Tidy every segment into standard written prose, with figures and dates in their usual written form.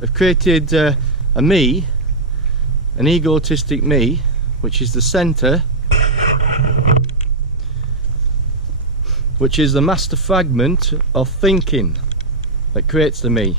have created a me, an egotistic me, which is the centre, which is the master fragment of thinking that creates the me.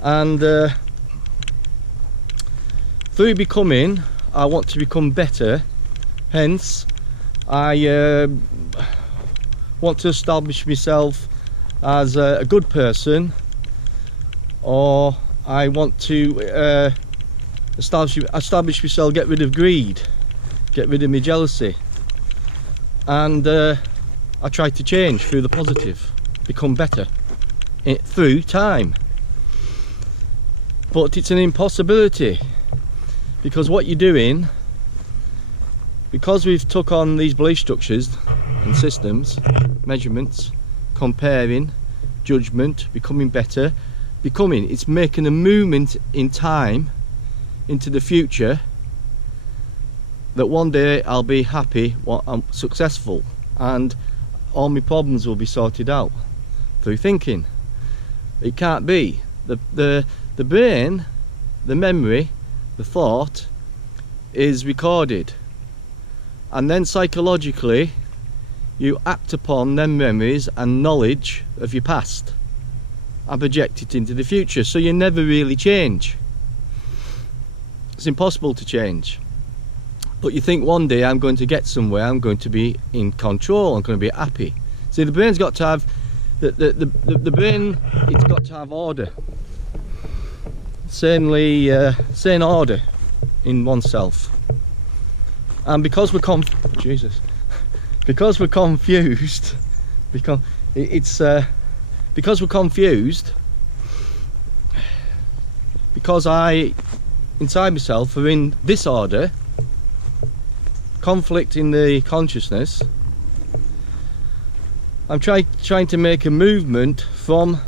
And through becoming, I want to become better. Hence, I want to establish myself as a good person, or I want to establish myself, get rid of greed, get rid of my jealousy, and I try to change through the positive, become better through time. But it's an impossibility, because what you're doing, because we've took on these belief structures and systems, measurements, comparing, judgment, becoming better, it's making a movement in time into the future, that one day I'll be happy, I'm successful, and all my problems will be sorted out through thinking. It can't be. The brain, the memory, the thought is recorded, and then psychologically you act upon them memories and knowledge of your past and project it into the future, so you never really change. It's impossible to change. But you think one day I'm going to get somewhere, I'm going to be in control, I'm going to be happy. See, the brain's got to have the brain, it's got to have order. Certainly sane order in oneself. And because we're confused, because we're confused, because I inside myself are in disorder, conflict in the consciousness, I'm trying to make a movement from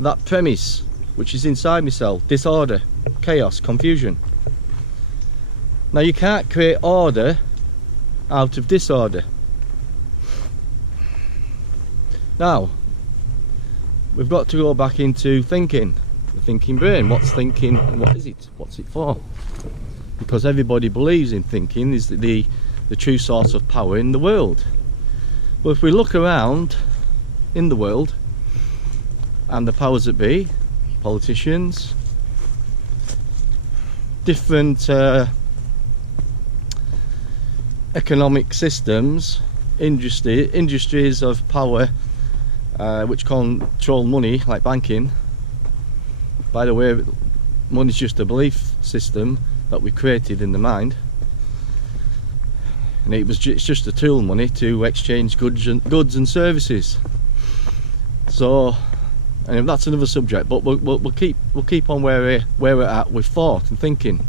that premise which is inside myself: disorder, chaos, confusion. Now you can't create order out of disorder. Now we've got to go back into thinking, the thinking brain. What's thinking and what is it? What's it for? Because everybody believes in thinking is the true source of power in the world. Well, if we look around in the world and the powers that be, politicians, different economic systems, industries of power which control money, like banking. By the way, money is just a belief system that we created in the mind, and it's just a tool, money, to exchange goods and services. So, and that's another subject, but we'll keep on where we're at with thought and thinking.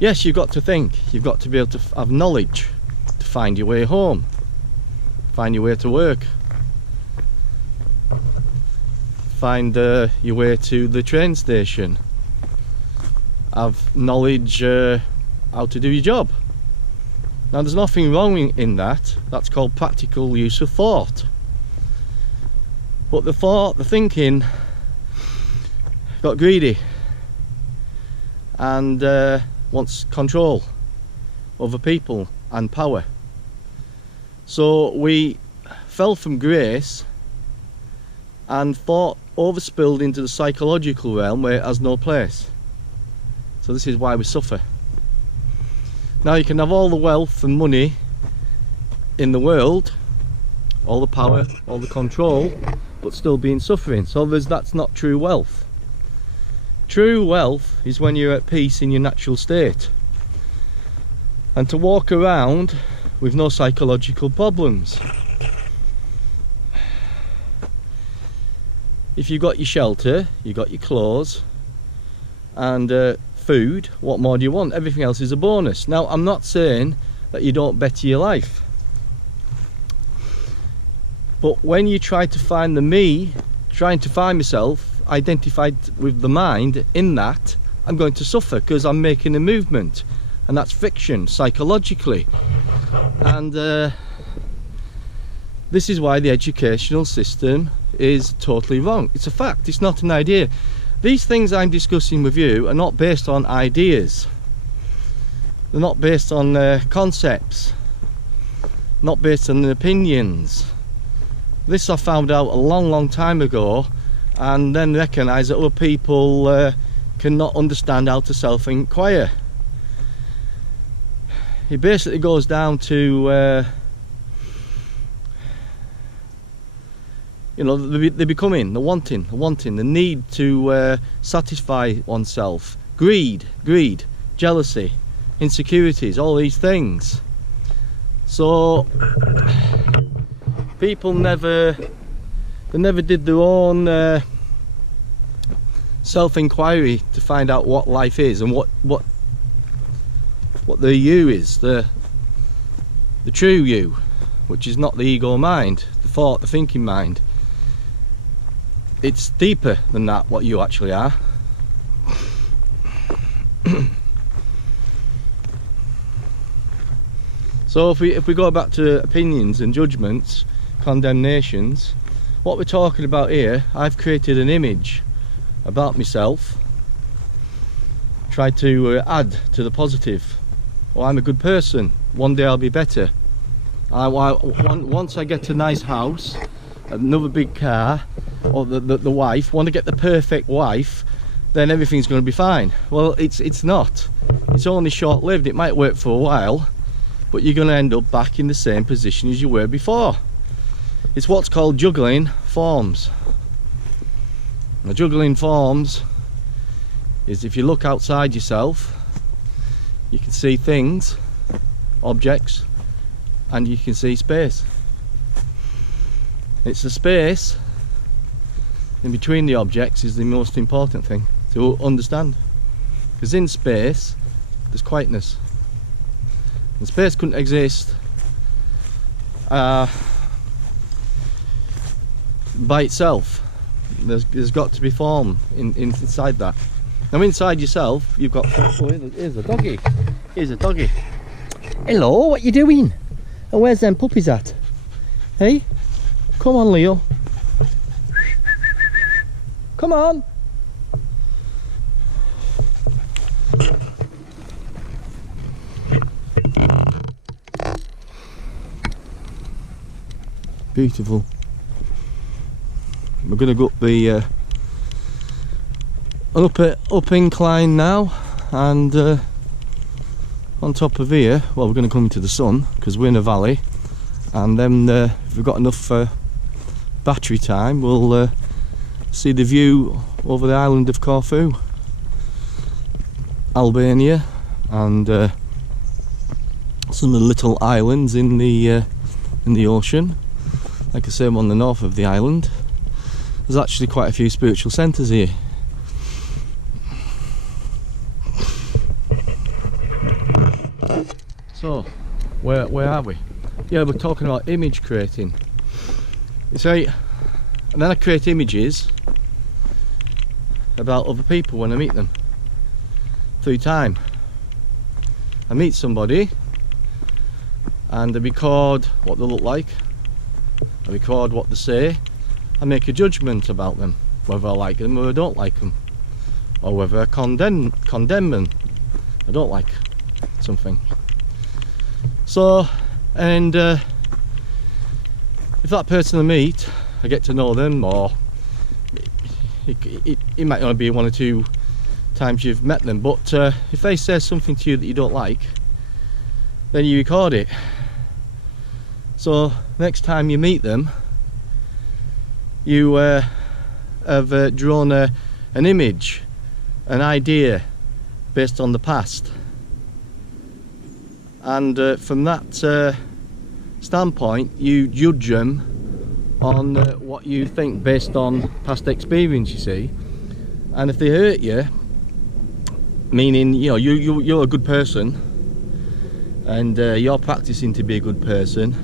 Yes, you've got to think. You've got to be able to have knowledge to find your way home, find your way to work, find your way to the train station, have knowledge how to do your job. Now there's nothing wrong in that. That's called practical use of thought. But the thinking got greedy and wants control over people and power. So we fell from grace, and thought overspilled into the psychological realm where it has no place. So this is why we suffer. Now you can have all the wealth and money in the world, all the power, all the control, but still be in suffering. So that's not true wealth. True wealth is when you're at peace in your natural state, and to walk around with no psychological problems. If you've got your shelter, you've got your clothes and food, what more do you want? Everything else is a bonus. Now I'm not saying that you don't better your life, but when you try to find the me, trying to find myself identified with the mind, in that I'm going to suffer, because I'm making a movement, and that's fiction psychologically. And this is why the educational system is totally wrong. It's a fact, it's not an idea. These things I'm discussing with you are not based on ideas. They're not based on concepts, not based on opinions. This I found out a long time ago, and then recognised that other people cannot understand how to self-inquire. It basically goes down to you know, the becoming, the wanting, the need to satisfy oneself, greed, jealousy, insecurities, all these things. So people never did their own self-inquiry to find out what life is and what the you is, the true you, which is not the ego mind, the thought, the thinking mind. It's deeper than that, what you actually are. So if we go back to opinions and judgments, condemnations, what we're talking about here, I've created an image about myself, tried to add to the positive. Oh, I'm a good person, one day I'll be better. Once I get a nice house, another big car, or the wife, want to get the perfect wife, then everything's going to be fine. Well, it's not. It's only short-lived. It might work for a while, but you're going to end up back in the same position as you were before. It's what's called juggling forms. Now, juggling forms is if you look outside yourself, you can see things, objects, and you can see space. It's the space in between the objects is the most important thing to understand, because in space there's quietness, and space couldn't exist by itself. There's got to be form inside that. Now inside yourself you've got, oh, here's a doggy, here's a doggy. Hello, what you doing? And where's them puppies at? Hey, come on Leo, come on. Beautiful. We're going to go up the up incline now, and on top of here, well, we're going to come into the sun because we're in a valley, and then if we've got enough battery time, we'll see the view over the island of Corfu, Albania, and some of the little islands in the ocean. Like I say, I'm on the north of the island. There's actually quite a few spiritual centres here. So, where are we? Yeah, we're talking about image creating. You see, and then I create images about other people when I meet them through time. I meet somebody and I record what they look like, I record what they say, I make a judgment about them, whether I like them or I don't like them, or whether I condemn them. I don't like something. So, and if that person I meet, I get to know them, or it might only be one or two times you've met them, but if they say something to you that you don't like, then you record it. So next time you meet them, you have drawn an image, an idea based on the past, and from that standpoint you judge them on what you think based on past experience, you see. And if they hurt you, meaning, you know, you're a good person and you're practicing to be a good person,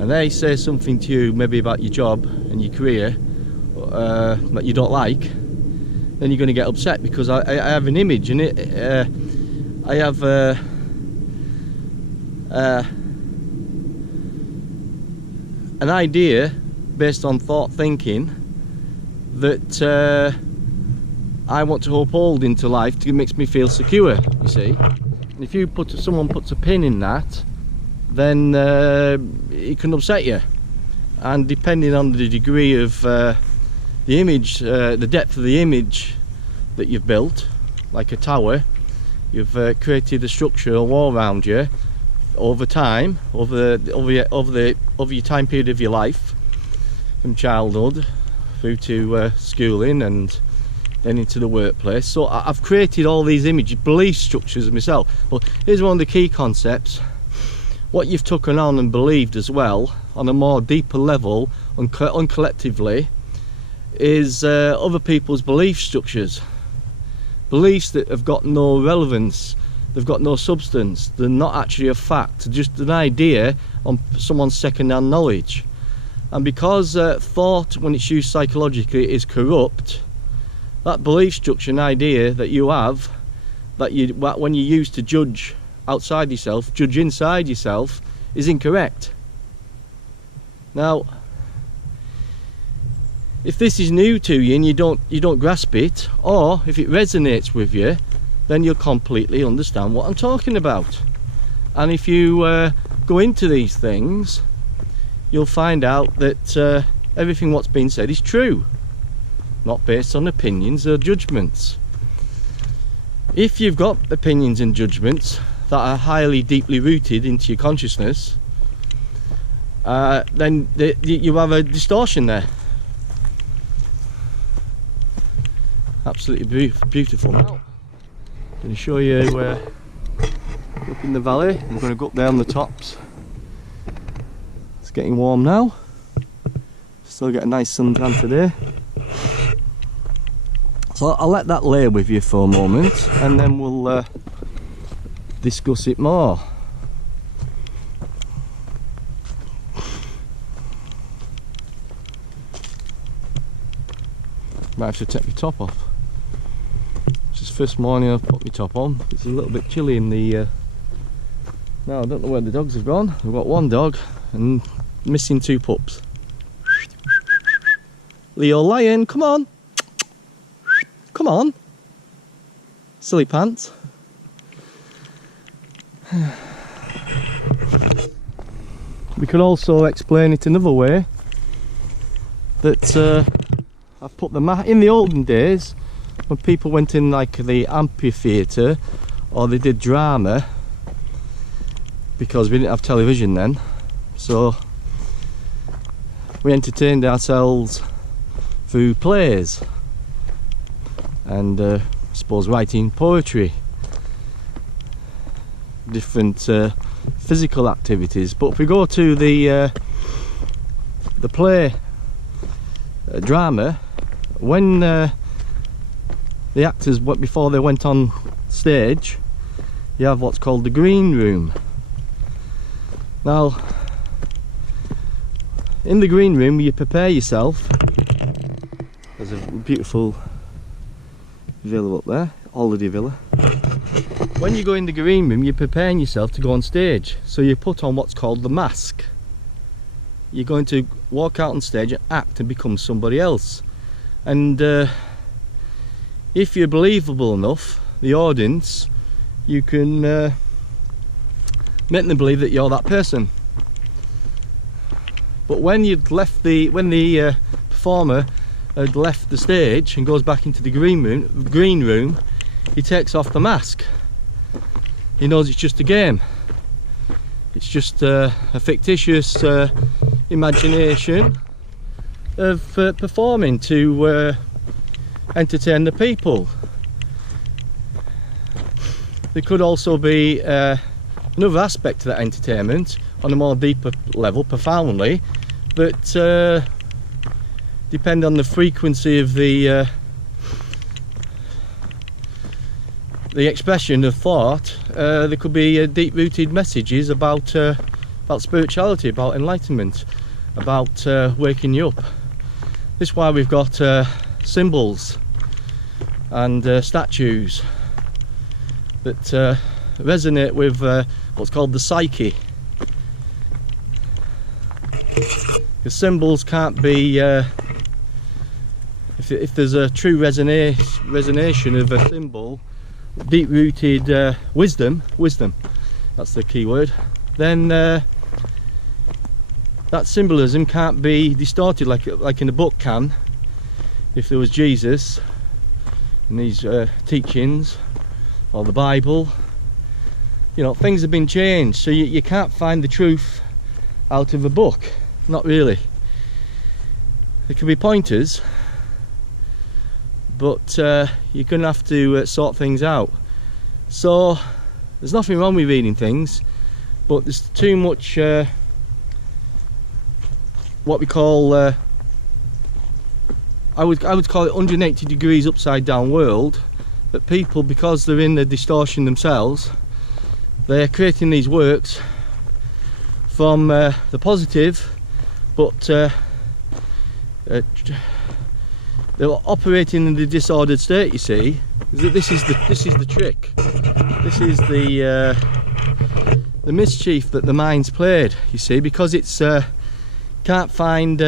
and they say something to you maybe about your job and your career that you don't like, then you're going to get upset, because I have an image, and I have an idea based on thought thinking that I want to uphold into life. It makes me feel secure, you see. And if you someone puts a pin in that, then it can upset you. And depending on the degree of the image, the depth of the image that you've built, like a tower, you've created a structure, a wall around you over time, over your time period of your life, from childhood through to schooling and then into the workplace. So I've created all these images, belief structures myself. But here's one of the key concepts: what you've taken on and believed as well on a more deeper level and collectively is other people's belief structures, beliefs that have got no relevance, they've got no substance, they're not actually a fact, just an idea on someone's second-hand knowledge. And because thought, when it's used psychologically, is corrupt, that belief structure and idea that you have, that when you use to judge outside yourself, judge inside yourself, is incorrect. Now, if this is new to you and you don't grasp it, or if it resonates with you, then you'll completely understand what I'm talking about. And if you go into these things, you'll find out that everything what's been said is true, not based on opinions or judgments. If you've got opinions and judgments that are highly deeply rooted into your consciousness, then you have a distortion there. Absolutely beautiful. Now, I'm going to show you up in the valley. I'm going to go up there on the tops. It's getting warm now. Still get a nice suntan today. So I'll let that lay with you for a moment, and then we'll discuss it more. Might have to take my top off. It's the first morning I've put my top on. It's a little bit chilly in the now I don't know where the dogs have gone. We've got one dog and missing two pups. Leo Lion, come on. Come on. Silly pants. We could also explain it another way, that I've put the mat in the olden days when people went in like the amphitheatre or they did drama, because we didn't have television then, so we entertained ourselves through plays and I suppose writing poetry, different physical activities. But if we go to the play drama, when the actors, before they went on stage, you have what's called the green room. Now, in the green room you prepare yourself. There's a beautiful villa up there, holiday villa. When you go in the green room, you're preparing yourself to go on stage, so you put on what's called the mask. You're going to walk out on stage and act and become somebody else. And if you're believable enough, the audience, you can make them believe that you're that person. But when the performer had left the stage and goes back into the green room, he takes off the mask. He knows it's just a game. It's just a fictitious imagination of performing to entertain the people. There could also be another aspect to that entertainment on a more deeper level, profoundly, but depend on the frequency of the expression of thought. There could be deep-rooted messages about spirituality, about enlightenment, about waking you up. This is why we've got symbols and statues that resonate with what's called the psyche. Because The symbols can't be, if there's a true resonation of a symbol, deep-rooted wisdom, that's the key word, then that symbolism can't be distorted like in a book can. If there was Jesus and these teachings, or the Bible, you know, things have been changed, so you can't find the truth out of a book. Not really. There can be pointers, but you're going to have to sort things out. So there's nothing wrong with reading things, but there's too much what we call I would call it 180 degrees upside down world, that people, because they're in the distortion themselves, they're creating these works from the positive, but they're operating in the disordered state. You see, this is the trick. This is the mischief that the mind's played. You see, because it's can't find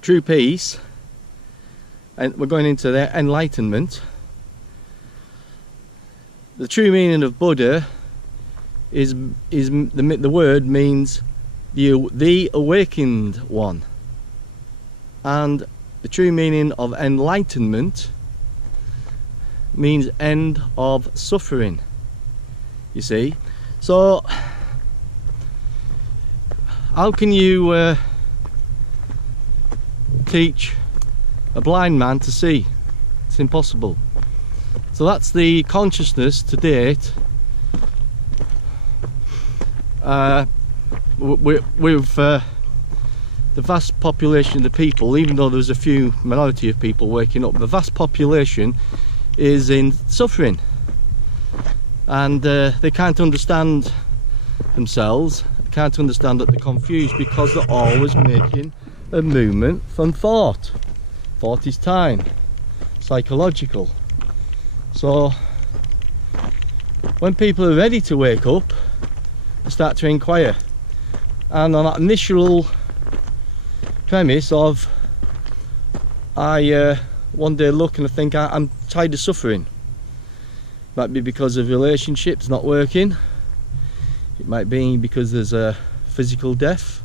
true peace, and we're going into their enlightenment. The true meaning of Buddha is the word means the awakened one, and the true meaning of enlightenment means end of suffering. You see, so how can you teach a blind man to see? It's impossible. So that's the consciousness to date. With the vast population of the people, even though there's a few minority of people waking up, the vast population is in suffering, and they can't understand themselves. They can't understand that they're confused, because they're always making a movement from thought. Thought is time, psychological. So when people are ready to wake up, they start to inquire, and on that initial premise of I one day look and I think I'm tired of suffering. Might be because of relationships not working, it might be because there's a physical death,